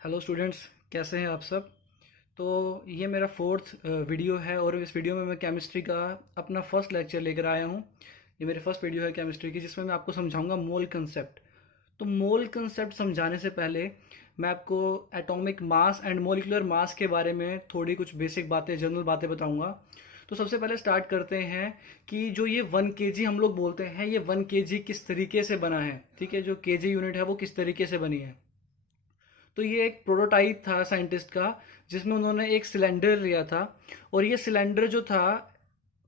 Hello students, कैसे हैं आप सब। तो ये मेरा फोर्थ वीडियो है और इस वीडियो में मैं केमिस्ट्री का अपना फर्स्ट लेक्चर लेकर आया हूँ। ये मेरी फर्स्ट वीडियो है केमिस्ट्री की, जिसमें मैं आपको समझाऊंगा मोल कंसेप्ट। तो मोल कंसेप्ट समझाने से पहले मैं आपको atomic mass and molecular mass के बारे में थोड़ी कुछ बेसिक बातें, जनरल बातें बताऊंगा। तो सबसे पहले स्टार्ट करते हैं कि जो ये 1 kg हम लोग बोलते हैं, ये 1 kg किस तरीके से बना है। ठीक है, जो केजी यूनिट है वो किस तरीके से बनी है। तो ये एक प्रोटोटाइप था साइंटिस्ट का, जिसमें उन्होंने एक सिलेंडर लिया था। और ये सिलेंडर जो था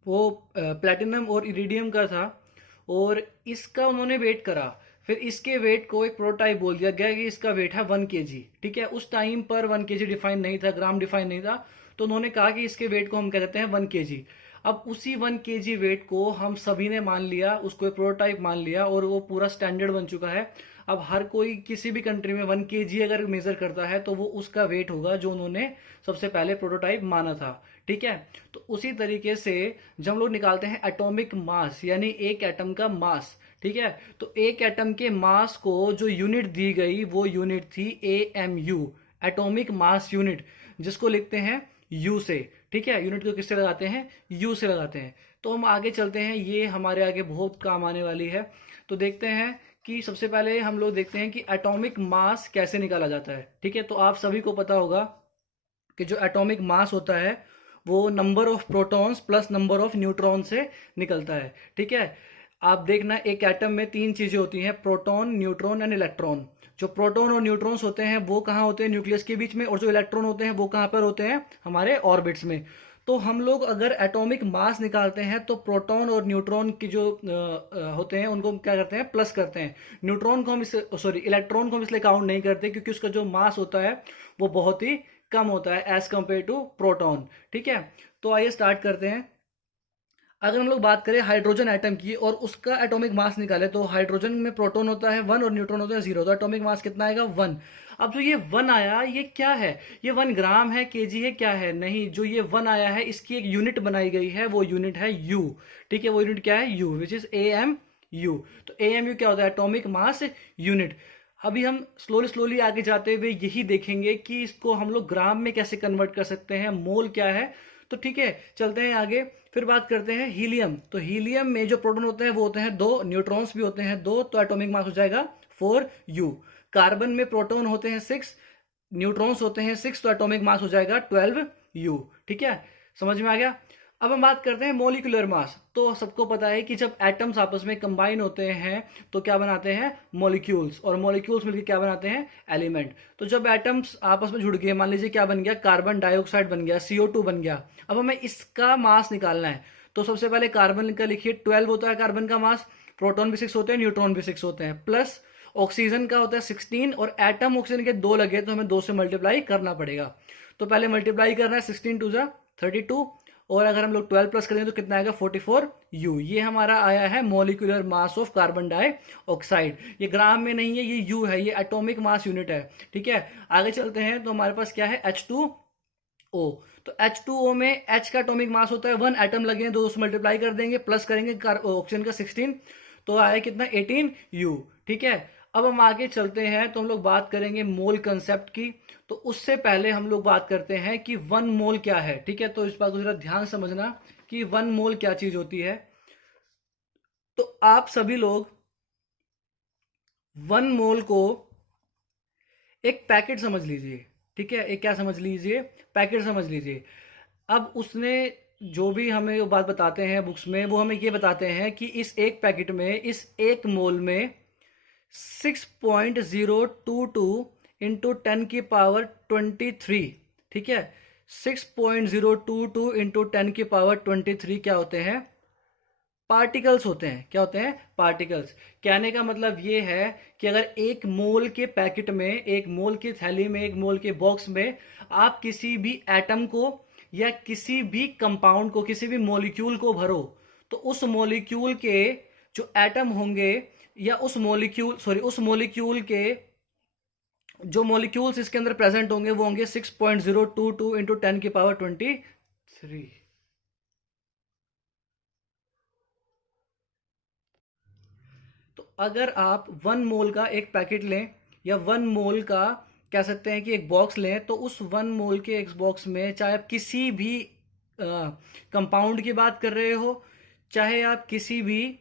वो प्लेटिनम और इरिडियम का था। और इसका उन्होंने वेट करा। फिर इसके वेट को एक प्रोटोटाइप बोल दिया गया कि इसका वेट है 1 kg। ठीक है, उस टाइम पर 1 kg डिफाइन नहीं था, ग्राम डिफाइन नहीं था। तो उन्होंने कहा कि इसके वेट को हम कह देते हैं 1 kg। अब उसी 1 kg वेट को हम सभी ने मान लिया, उसको एक प्रोटोटाइप मान लिया और वो पूरा स्टैंडर्ड बन चुका है। अब हर कोई किसी भी कंट्री में 1 kg अगर मेजर करता है तो वो उसका वेट होगा जो उन्होंने सबसे पहले प्रोटोटाइप माना था। ठीक है, तो उसी तरीके से जब हम लोग निकालते हैं एटॉमिक मास, यानी एक एटम का मास। ठीक है, तो एक एटम के मास को जो यूनिट दी गई वो यूनिट थी AMU, एटॉमिक मास यूनिट, जिसको लिखते हैं यू से। ठीक है, यूनिट को किससे लगाते हैं, यू से लगाते हैं। तो हम आगे चलते हैं, ये हमारे आगे बहुत काम आने वाली है। तो देखते हैं कि सबसे पहले हम लोग देखते हैं कि एटॉमिक मास कैसे निकाला जाता है। ठीक है, तो आप सभी को पता होगा कि जो एटॉमिक मास होता है वो number of protons plus number of neutron से निकलता है। ठीक है, आप देखना एक एटम में 3 चीजें होती हैं, प्रोटॉन, न्यूट्रॉन एंड इलेक्ट्रॉन। जो प्रोटॉन और न्यूट्रॉन्स होते हैं वो कहाँ होते हैं, न्यूक्लियस के बीच में। और जो इलेक्ट्रॉन होते हैं वो कहाँ पर होते हैं, हमारे ऑर्बिट्स में। तो हम लोग अगर एटॉमिक मास निकालते हैं तो प्रोटॉन और न्यूट्रॉन की जो होते हैं उनको हम क्या करते हैं, प्लस करते हैं। न्यूट्रॉन को हम इस सॉरी इलेक्ट्रॉन को हम इसलिए काउंट नहीं करते क्योंकि उसका जो मास होता है वो बहुत ही कम होता है एज कंपेयर टू प्रोटॉन। ठीक है, तो आइए स्टार्ट करते हैं। अगर हम लोग बात करें हाइड्रोजन एटम की और उसका एटॉमिक मास निकाले, तो हाइड्रोजन में प्रोटॉन होता है 1 और न्यूट्रॉन होता है 0। तो एटॉमिक मास कितना आएगा, 1। अब जो ये 1 आया ये क्या है, ये 1 ग्राम है, केजी है, क्या है, नहीं। जो ये 1 आया है इसकी एक यूनिट बनाई गई है, वो यूनिट है यू। ठीक है, वो यूनिट क्या है, यू, विच इज AMU। तो AMU क्या होता है, एटॉमिक मास यूनिट। अभी हम स्लोली स्लोली आगे जाते हुए यही देखेंगे कि इसको हम लोग ग्राम में कैसे कन्वर्ट कर सकते हैं, मोल क्या है। तो ठीक है, चलते हैं आगे। फिर बात करते हैं हीलियम। तो हीलियम में जो प्रोटॉन होते हैं वो होते हैं 2, न्यूट्रॉन्स भी होते हैं 2, तो एटॉमिक मास हो जाएगा 4U। कार्बन में प्रोटॉन होते हैं 6, न्यूट्रॉन्स होते हैं 6, तो एटॉमिक मास हो जाएगा 12U। ठीक है, समझ में आ गया। अब हम बात करते हैं मोलिकुलर मास। तो सबको पता है कि जब एटम्स आपस में कंबाइन होते हैं तो क्या बनाते हैं, मॉलिक्यूल्स, और मॉलिक्यूल्स मिलकर क्या बनाते हैं, एलिमेंट। तो जब एटम्स आपस में जुड़ गए, मान लीजिए क्या बन गया, कार्बन डाइऑक्साइड बन गया, CO2 बन गया। अब हमें इसका मास निकालना है। तो सबसे पहले कार्बन का लिखिए, 12 होता है कार्बन का मास। प्रोटॉन भी 6 होते हैं, न्यूट्रॉन भी 6 होते हैं, प्लस ऑक्सीजन का होता है 16। और एटम ऑक्सीजन के 2 लगे तो हमें 2 से मल्टीप्लाई करना पड़ेगा। तो पहले मल्टीप्लाई करना है, 16 टू जा 32। और अगर हम लोग 12 प्लस करेंगे तो कितना आएगा, 44U। ये हमारा आया है molecular mass of carbon dioxide. ये ग्राम में नहीं है, ये यू है, ये एटॉमिक मास यूनिट है। ठीक है, आगे चलते हैं। तो हमारे पास क्या है, H2O। तो H2O में H का एटॉमिक मास होता है 1, एटम लगे हैं, 2 से मल्टीप्लाई कर देंगे, प्लस करेंगे ऑक्सीजन का 16, तो आया कितना, 18U। ठीक है, अब हम आगे चलते हैं तो हम लोग बात करेंगे मोल कंसेप्ट की। तो उससे पहले हम लोग बात करते हैं कि 1 मोल क्या है। ठीक है, तो इस बात को जरा ध्यान समझना कि 1 मोल क्या चीज होती है। तो आप सभी लोग 1 मोल को एक पैकेट समझ लीजिए। ठीक है, एक क्या समझ लीजिए, पैकेट समझ लीजिए। अब उसने जो भी हमें वो बात बताते हैं बुक्स में, वो हमें ये बताते हैं कि इस एक पैकेट में, इस 1 मोल में 6.022 इंटू 10 की पावर 23। ठीक है, 6.022 इंटू 10 की पावर 23 क्या होते हैं, पार्टिकल्स होते हैं। क्या होते हैं, पार्टिकल्स। कहने का मतलब ये है कि अगर 1 मोल के पैकेट में, 1 मोल की थैली में, 1 मोल के बॉक्स में आप किसी भी एटम को या किसी भी कंपाउंड को, किसी भी मॉलिक्यूल को भरो, तो उस मॉलिक्यूल के जो एटम होंगे या उस मॉलिक्यूल के जो मॉलिक्यूल्स इसके अंदर प्रेजेंट होंगे वो होंगे 6.022 इंटू 10 की पावर 23। तो अगर आप 1 मोल का एक पैकेट लें या 1 मोल का कह सकते हैं कि एक बॉक्स लें, तो उस 1 मोल के एक बॉक्स में चाहे आप किसी भी कंपाउंड की बात कर रहे हो, चाहे आप किसी भी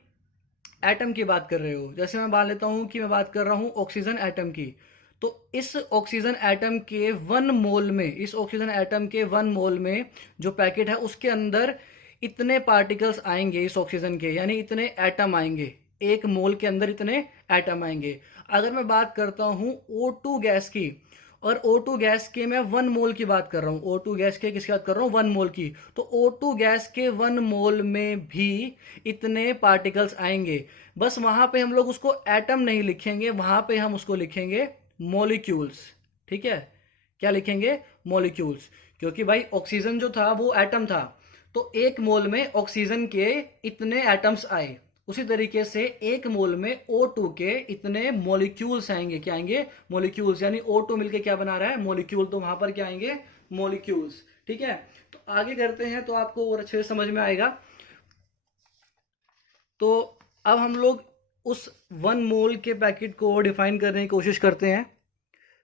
एटम की बात कर रहे हो, जैसे मैं मान लेता हूं कि मैं बात कर रहा हूं ऑक्सीजन एटम की, तो इस ऑक्सीजन एटम के 1 मोल में, इस ऑक्सीजन एटम के 1 मोल में जो पैकेट है उसके अंदर इतने पार्टिकल्स आएंगे इस ऑक्सीजन के, यानी इतने एटम आएंगे, 1 मोल के अंदर इतने एटम आएंगे। अगर मैं बात करता हूं O2 गैस की, और O2 गैस के मैं 1 मोल की बात कर रहा हूं, O2 गैस के किसकी बात कर रहा हूं, 1 मोल की, तो O2 गैस के 1 मोल में भी इतने पार्टिकल्स आएंगे। बस वहां पे हम लोग उसको एटम नहीं लिखेंगे, वहां पे हम उसको लिखेंगे मॉलिक्यूल्स। ठीक है, क्या लिखेंगे, मॉलिक्यूल्स, क्योंकि भाई ऑक्सीजन जो था वो एटम था, तो 1 मोल में ऑक्सीजन के इतने एटम्स आए, उसी तरीके से 1 मोल में O2 के इतने मॉलिक्यूल्स आएंगे। क्या आएंगे, मॉलिक्यूल्स, यानी O2 मिलके क्या बना रहा है, मॉलिक्यूल, तो वहां पर क्या आएंगे, मॉलिक्यूल्स। ठीक है, तो आगे करते हैं तो आपको और अच्छे से समझ में आएगा। तो अब हम लोग उस 1 मोल के पैकेट को डिफाइन करने की कोशिश करते हैं।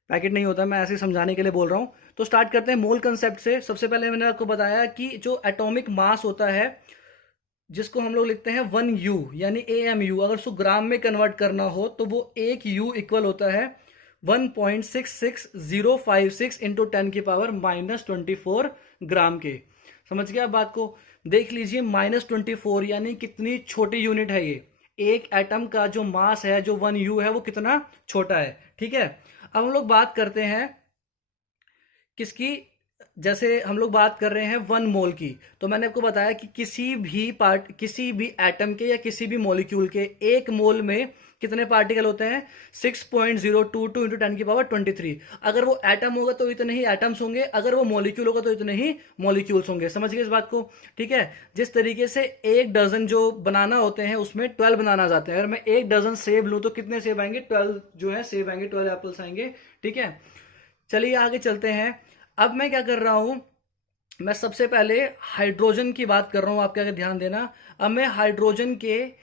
पैकेट नहीं होता, मैं ऐसे ही समझाने के लिए बोल रहा हूं। तो स्टार्ट करते हैं मोल कंसेप्ट से। सबसे पहले मैंने आपको बताया कि जो एटॉमिक मास होता है, जिसको हम लोग लिखते हैं 1U यानी AMU, अगर उसको ग्राम में कन्वर्ट करना हो तो वो 1U इक्वल होता है 1.66056 इंटू 10⁻⁻24 ग्राम के। समझ गया बात को, देख लीजिए -24 यानी कितनी छोटी यूनिट है ये, एक एटम का जो मास है, जो 1U है, वो कितना छोटा है। ठीक है, अब हम लोग बात करते हैं किसकी, जैसे हम लोग बात कर रहे हैं 1 मोल की, तो मैंने आपको बताया कि किसी भी एटम के या किसी भी मॉलिक्यूल के 1 मोल में कितने पार्टिकल होते हैं, 6.022 इंटू 10⁻23। अगर वो एटम होगा तो इतने ही एटम्स होंगे, अगर वो मॉलिक्यूल होगा तो इतने ही मॉलिक्यूल्स होंगे। समझ गए इस बात को। ठीक है, जिस तरीके से 1 डजन जो बनाना होते हैं उसमें 12 बनाना जाते हैं, अगर मैं 1 डजन सेब लूं तो कितने सेब आएंगे, 12 जो है सेब आएंगे, 12 एप्पल्स आएंगे। ठीक है, चलिए आगे चलते हैं। अब मैं क्या कर रहा हूं, मैं सबसे पहले हाइड्रोजन की बात कर रहा हूं, आपके आगे ध्यान देना। अब मैं हाइड्रोजन के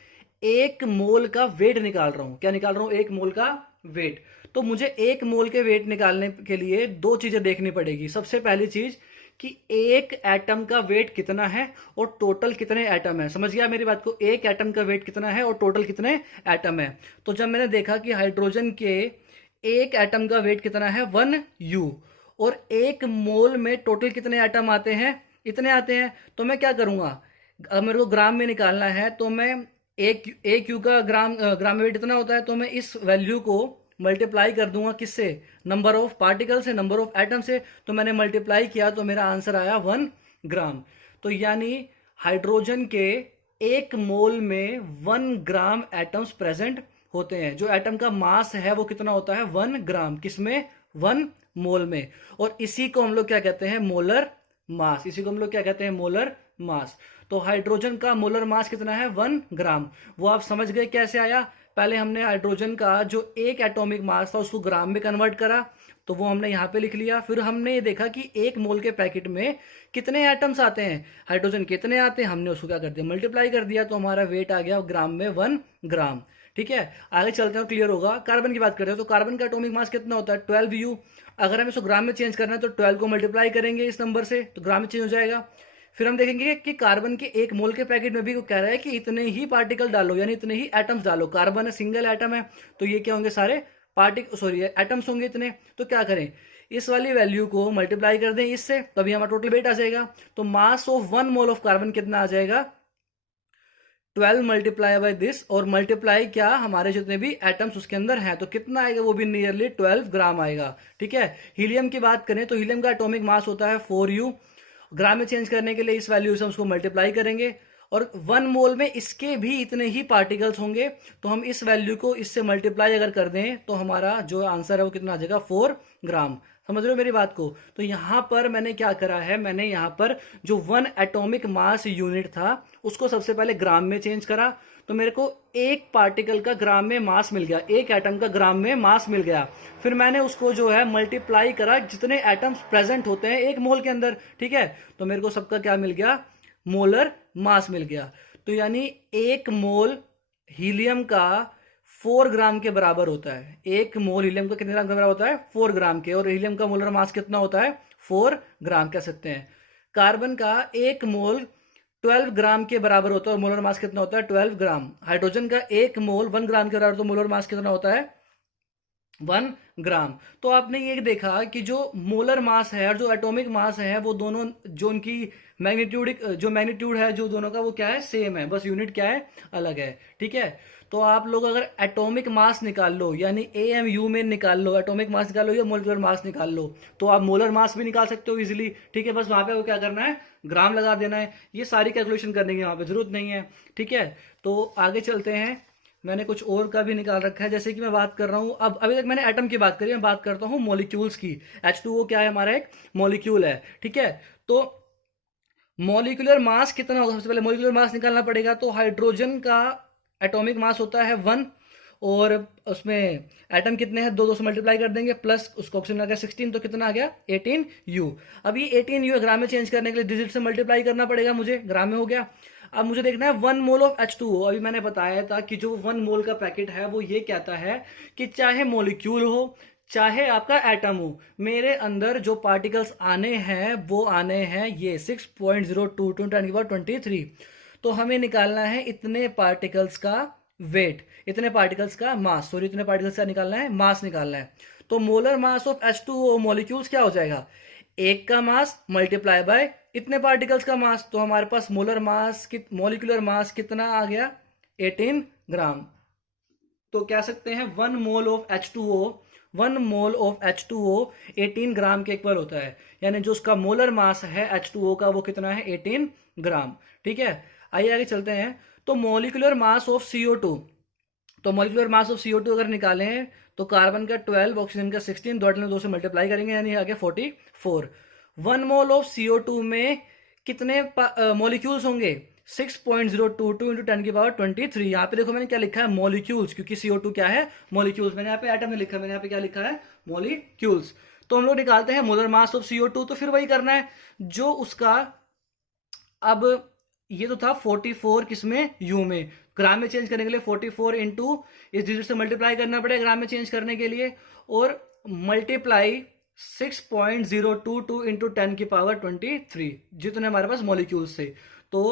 1 मोल का वेट निकाल रहा हूं। क्या निकाल रहा हूं, 1 मोल का वेट। तो मुझे 1 मोल के वेट निकालने के लिए दो चीजें देखनी पड़ेगी। सबसे पहली चीज कि एक एटम का वेट कितना है और टोटल कितने एटम है। समझ गया मेरी बात को, एक एटम का वेट कितना है और टोटल कितने एटम है। तो जब मैंने देखा कि हाइड्रोजन के एक एटम का वेट कितना है, 1U, और 1 मोल में टोटल कितने एटम आते हैं, इतने आते हैं, तो मैं क्या करूंगा, अगर मेरे को ग्राम में निकालना है तो मैं एक यू का ग्राम में वेट इतना होता है, तो मैं इस वैल्यू को मल्टीप्लाई कर दूंगा किससे, नंबर ऑफ पार्टिकल से, नंबर ऑफ एटम से। तो मैंने मल्टीप्लाई किया तो मेरा आंसर आया 1 ग्राम। तो यानी हाइड्रोजन के 1 मोल में 1 ग्राम एटम्स प्रेजेंट होते हैं। जो एटम का मास है वो कितना होता है, 1 ग्राम, किसमें, 1 मोल में। और इसी को हम लोग क्या कहते हैं, मोलर मास। इसी को हम लोग क्या कहते हैं, मोलर मास। तो हाइड्रोजन का मोलर मास कितना है, 1 ग्राम। वो आप समझ गए कैसे आया। पहले हमने हाइड्रोजन का जो एक एटॉमिक मास था उसको ग्राम में कन्वर्ट करा, तो वो हमने यहाँ पे लिख लिया। फिर हमने ये देखा कि 1 मोल के पैकेट में कितने एटम्स आते हैं, हाइड्रोजन कितने आते हैं, हमने उसको क्या कर दिया, मल्टीप्लाई कर दिया, तो हमारा वेट आ गया ग्राम में 1 ग्राम। ठीक है, आगे चलते हैं, क्लियर होगा। कार्बन की बात करते हैं, तो कार्बन का एटॉमिक मास कितना होता है, 12U। अगर हमें इसको ग्राम में चेंज करना है तो 12 को मल्टीप्लाई करेंगे इस नंबर से, तो ग्राम में चेंज हो जाएगा। फिर हम देखेंगे कि कार्बन के 1 मोल के पैकेट में भी वो कह रहा है कि इतने ही पार्टिकल डालो, यानी इतने ही एटम्स डालो। कार्बन है, सिंगल एटम है, तो ये क्या होंगे, सारे एटम्स होंगे इतने। तो क्या करें, इस वाली वैल्यू को मल्टीप्लाई कर दें इससे, तभी हमारा टोटल वेट आ जाएगा। तो mass of 1 mole of carbon कितना आ जाएगा, 12 मल्टीप्लाई बाय दिस, और मल्टीप्लाई क्या, हमारे जितने भी एटम्स उसके अंदर हैं, तो कितना आएगा, वो भी नियरली 12 ग्राम आएगा। ठीक है, हीलियम की बात करें तो हीलियम का एटॉमिक मास होता है 4U। ग्राम में चेंज करने के लिए इस वैल्यू से हम उसको मल्टीप्लाई करेंगे, और 1 मोल में इसके भी इतने ही पार्टिकल्स होंगे, तो हम इस वैल्यू को इससे मल्टीप्लाई अगर कर दें तो हमारा जो आंसर है वो कितना आ जाएगा, 4 ग्राम। समझ रहे हो मेरी बात को। तो यहां पर मैंने क्या करा है, मैंने यहां पर जो 1 एटॉमिक मास यूनिट था उसको सबसे पहले ग्राम में चेंज करा, तो मेरे को एक पार्टिकल का ग्राम में मास मिल गया, एक एटम का ग्राम में मास मिल गया। फिर मैंने उसको जो है मल्टीप्लाई करा जितने एटम्स प्रेजेंट होते हैं 1 मोल के अंदर। ठीक है, तो मेरे को सबका क्या मिल गया, मोलर मास मिल गया। तो यानी 1 मोल हीलियम का 4 ग्राम के बराबर होता है। एक मोल हीलियम का कितने ग्राम के बराबर होता है? 4 ग्राम के। और हीलियम का मोलर मास कितना होता है? 4 ग्राम कह सकते हैं। कार्बन का एक मोल 12 ग्राम के बराबर होता है और मोलर मास कितना होता है? 12 ग्राम। हाइड्रोजन का एक मोल 1 ग्राम के बराबर, तो मोलर मास कितना होता है? 1 ग्राम। तो आपने ये देखा कि जो मोलर मास है और जो एटॉमिक मास है वो दोनों, जो उनकी मैग्नीट्यूड है जो दोनों का, वो क्या है? सेम है, बस यूनिट क्या है? अलग है। ठीक है। तो आप लोग अगर एटॉमिक मास निकाल लो, यानी AMU में निकाल लो, एटॉमिक मास निकाल लो या मोलिकुलर मास निकाल लो, तो आप मोलर मास भी निकाल सकते हो इजीली। ठीक है, बस वहां पे वो क्या करना है? ग्राम लगा देना है। ये सारी कैलकुलेशन करने की वहां पे जरूरत नहीं है। ठीक है, तो आगे चलते हैं। मैंने कुछ और का भी निकाल रखा है, जैसे कि मैं बात कर रहा हूं, अब अभी तक मैंने एटम की बात करी, मैं बात करता हूं मॉलिक्यूल्स की। H2O क्या है? हमारा एक मॉलिक्यूल है। ठीक है, तो मॉलिक्यूलर मास कितना होगा? सबसे पहले मॉलिक्यूलर मास निकालना पड़ेगा। तो हाइड्रोजन का एटॉमिक मास होता है 1, और उसमें एटम कितने हैं? दो दो से मल्टीप्लाई कर देंगे, प्लस उसको ऑक्सीजन आ गया 16, तो कितना आ गया? 18U। अब ये 18U ग्राम में चेंज करने के लिए डिजिट से मल्टीप्लाई करना पड़ेगा मुझे, ग्राम में हो गया। अब मुझे देखना है 1 मोल ऑफ H2O। अभी मैंने बताया था कि जो 1 मोल का पैकेट है वो ये कहता है कि चाहे मॉलिक्यूल हो चाहे आपका एटम हो, मेरे अंदर जो पार्टिकल्स आने हैं वो आने हैं ये 6.022 10 की पावर 23। तो हमें निकालना है इतने पार्टिकल्स का वेट, इतने पार्टिकल्स का मास, सॉरी इतने पार्टिकल्स का निकालना है, मास निकालना है। तो molar mass of H2O molecules क्या हो जाएगा? एक का मास मल्टीप्लाई बाय इतने पार्टिकल्स का मास। तो हमारे पास मोलर मास मॉलिक्यूलर मास कितना आ गया? 18 ग्राम। तो कह सकते हैं 1 mole of H2O 1 mole of H2O 18 ग्राम के इक्वल होता है। यानी जो उसका मोलर मास है H2O का वो कितना है? 18 ग्राम। ठीक है, आइए आगे चलते हैं। तो मॉलिक्यूलर मास ऑफ CO2, तो मॉलिक्यूलर मास ऑफ CO2 अगर निकालें तो कार्बन का 12, ऑक्सीजन का 16, दो में 2 से मल्टीप्लाई करेंगे यानी आ गया 44। 1 मोल ऑफ CO2 में कितने मॉलिक्यूल्स होंगे? 6.022 इंटू 10 की पावर 23। यहाँ पे देखो मैंने क्या लिखा है? मॉलिक्यूल्स, क्योंकि CO2 क्या है? मॉलिक्यूल्स। मैंने यहाँ पे एटम में लिखा, मैंने यहाँ पे क्या लिखा है? मॉलिक्यूल्स। तो हम लोग निकालते हैं मोलर मास ऑफ CO2, तो फिर वही करना है जो उसका, अब ये तो था 44 किसमें? यू में। ग्राम में चेंज करने के लिए 44 इंटू इस डिजिट से मल्टीप्लाई करना पड़ेगा ग्राम में चेंज करने के लिए, और मल्टीप्लाई 6.022 इंटू 10 की पावर 23 जितने हमारे पास मॉलिक्यूल्स थे। तो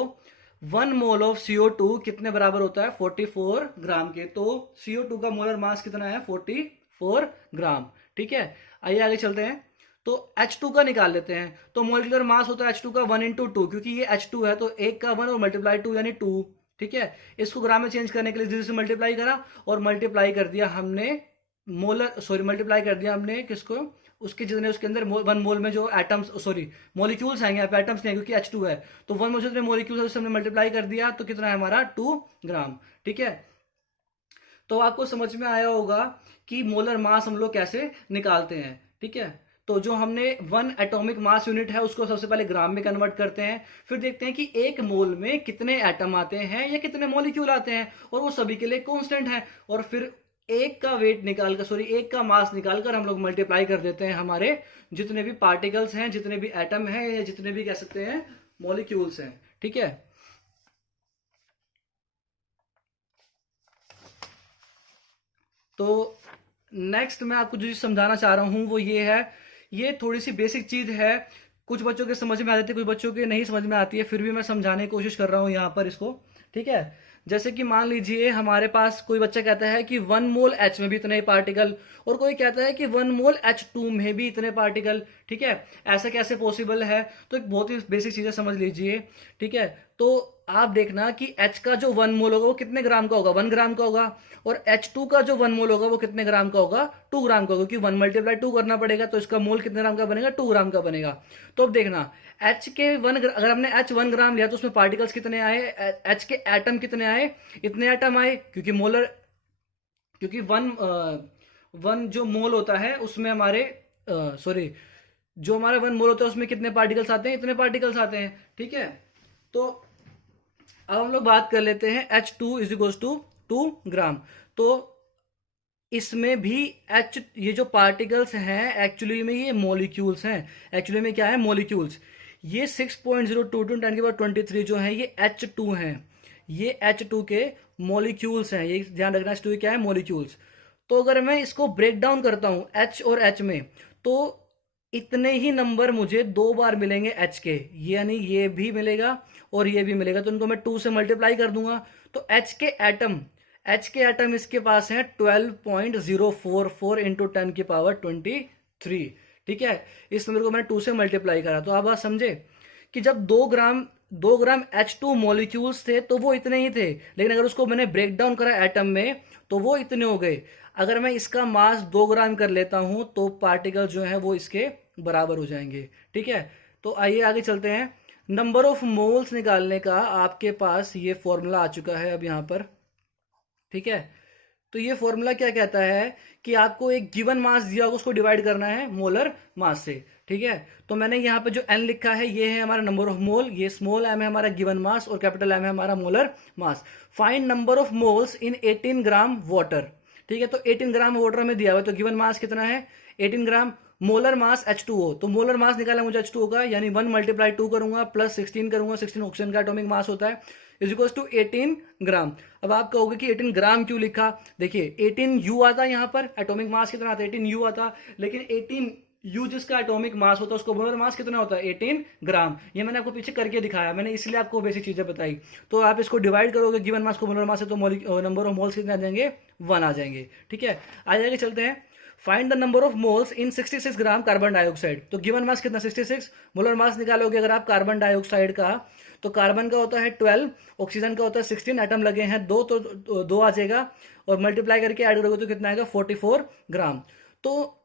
1 मोल ऑफ CO2 कितने बराबर होता है? 44 ग्राम के। तो CO2 का मोलर मास कितना है? 44 ग्राम। ठीक है, आइए आगे चलते हैं। तो H2 का निकाल लेते हैं। तो मॉलिक्यूलर मास होता है H2 का 1 इंटू 2, क्योंकि ये H2 है तो एक का 1 और मल्टीप्लाई 2 यानी 2। ठीक है, इसको ग्राम में चेंज करने के लिए जिससे मल्टीप्लाई करा और मल्टीप्लाई कर दिया हमने मल्टीप्लाई कर दिया हमने किसको? उसके जितने उसके अंदर 1 मोल में जो एटम्स, सॉरी मॉलिक्यूल्स आएंगे, यहाँ पे एटम्स नहीं क्योंकि H2 है, तो 1 मोल जितने मॉलिक्यूल्स है उससे हमने मल्टीप्लाई कर दिया, तो कितना है हमारा? 2 ग्राम। ठीक है, तो आपको समझ में आया होगा कि मोलर मास हम लोग कैसे निकालते हैं। ठीक है, तो जो हमने 1 एटॉमिक मास यूनिट है उसको सबसे पहले ग्राम में कन्वर्ट करते हैं, फिर देखते हैं कि एक मोल में कितने एटम आते हैं या कितने मॉलिक्यूल आते हैं, और वो सभी के लिए कांस्टेंट है, और फिर एक का वेट निकालकर, सॉरी एक का मास निकालकर हम लोग मल्टीप्लाई कर देते हैं हमारे जितने भी पार्टिकल्स हैं, जितने भी एटम हैं, या जितने भी कह सकते हैं मॉलिक्यूल्स हैं। ठीक है, तो नेक्स्ट मैं आपको जो चीज समझाना चाह रहा हूं वो ये है, ये थोड़ी सी बेसिक चीज है, कुछ बच्चों के समझ में आ जाती है, कुछ बच्चों के नहीं समझ में आती है, फिर भी मैं समझाने की कोशिश कर रहा हूं यहां पर इसको। ठीक है, जैसे कि मान लीजिए हमारे पास कोई बच्चा कहता है कि 1 मोल H में भी इतने ही पार्टिकल, और कोई कहता है कि 1 मोल H2 में भी इतने पार्टिकल। ठीक है, ऐसा कैसे पॉसिबल है? तो एक बहुत ही बेसिक चीजें समझ लीजिए। ठीक है, तो आप देखना कि H का जो 1 मोल होगा वो कितने ग्राम का होगा? 1 ग्राम का होगा। और H2 का जो 1 मोल होगा वो कितने ग्राम का होगा? 2 ग्राम का होगा, क्योंकि 1 मल्टीप्लाई 2 करना पड़ेगा, तो इसका मोल कितने ग्राम का बनेगा? 2 ग्राम का बनेगा। तो अब देखना H के 1, अगर हमने H 1 ग्राम लिया तो उसमें पार्टिकल्स कितने आए? H के एटम कितने आए? इतने एटम आए, क्योंकि मोलर, क्योंकि 1 जो मोल होता है उसमें हमारे, सॉरी जो हमारा 1 मोल होता है उसमें कितने पार्टिकल्स आते हैं? इतने पार्टिकल्स आते हैं। ठीक है, तो अब हम लोग बात कर लेते हैं H2 इज इक्वल टू 2 ग्राम। तो इसमें भी H, ये जो पार्टिकल्स हैं एक्चुअली में ये मॉलिक्यूल्स हैं। एक्चुअली में क्या है? मॉलिक्यूल्स। ये 6.022 10 की पावर 23 जो है ये H2 हैं, ये H2 के मॉलिक्यूल्स हैं, ये ध्यान रखना H2 क्या है, मॉलिक्यूल्स। तो अगर मैं इसको ब्रेक डाउन करता हूं H और H में, तो इतने ही नंबर मुझे 2 बार मिलेंगे H के, यानी ये भी मिलेगा और ये भी मिलेगा, तो इनको मैं 2 से मल्टीप्लाई कर दूंगा। तो H के एटम इसके पास है 12.044 इंटू 10⁻23। ठीक है, इस नंबर को मैंने 2 से मल्टीप्लाई करा। तो आप बात समझे कि जब 2 ग्राम H2 मॉलिक्यूल्स थे तो वो इतने ही थे, लेकिन अगर उसको मैंने ब्रेक डाउन करा एटम में तो वो इतने हो गए। अगर मैं इसका मास 2 ग्राम कर लेता हूं तो पार्टिकल जो है वो इसके बराबर हो जाएंगे। ठीक है, तो आइए आगे चलते हैं। नंबर ऑफ मोल्स निकालने का आपके पास ये फॉर्मूला आ चुका है अब यहां पर। ठीक है, तो ये फॉर्मूला क्या कहता है कि आपको एक गिवन मास दिया होगा, उसको डिवाइड करना है मोलर मास से। ठीक है, तो मैंने यहाँ पे जो n लिखा है ये है हमारा नंबर ऑफ मोल, ये स्मॉल m है हमारा गिवन मास और कैपिटल M है हमारा molar mass. Find number of moles in 18 gram water. ठीक है, तो 18 ग्राम वाटर में दिया हुआ है, तो गिवन मास कितना है 18 ग्राम। मोलर मास H2O, तो मोलर मास निकाला मुझे H2O का, यानी 1 × 2 करूंगा प्लस 16 करूंगा, 16 ऑक्सीजन का एटॉमिक मास होता है, इज इक्वल टू 18 ग्राम। अब आप कहोगे कि 18 ग्राम क्यों लिखा, देखिए 18 U आता है यहाँ पर, एटॉमिक मास कितना आता है 18 U आता, लेकिन 18 U जिसका एटॉमिक मास होता है उसको मोलर मास कितना होता है 18 ग्राम। ये मैंने आपको पीछे करके दिखाया, मैंने इसलिए आपको बेसिक चीजें बताई। तो आप इसको डिवाइड करोगे गिवन मास को मोलर मास से, तो नंबर ऑफ मोल्स कितने आ जाएंगे 1 आ जाएंगे। ठीक है, आगे चलते हैं। Find the number of moles in 66 gram carbon dioxide. तो गिवन मास कितना 66, मोलर मास निकालोगे अगर आप कार्बन डाइऑक्साइड का, तो कार्बन का होता है 12, ऑक्सीजन का होता है 16, एटम लगे हैं 2, तो 2 आ जाएगा, और मल्टीप्लाई करके ऐड करोगे तो कितना आएगा 44 ग्राम। तो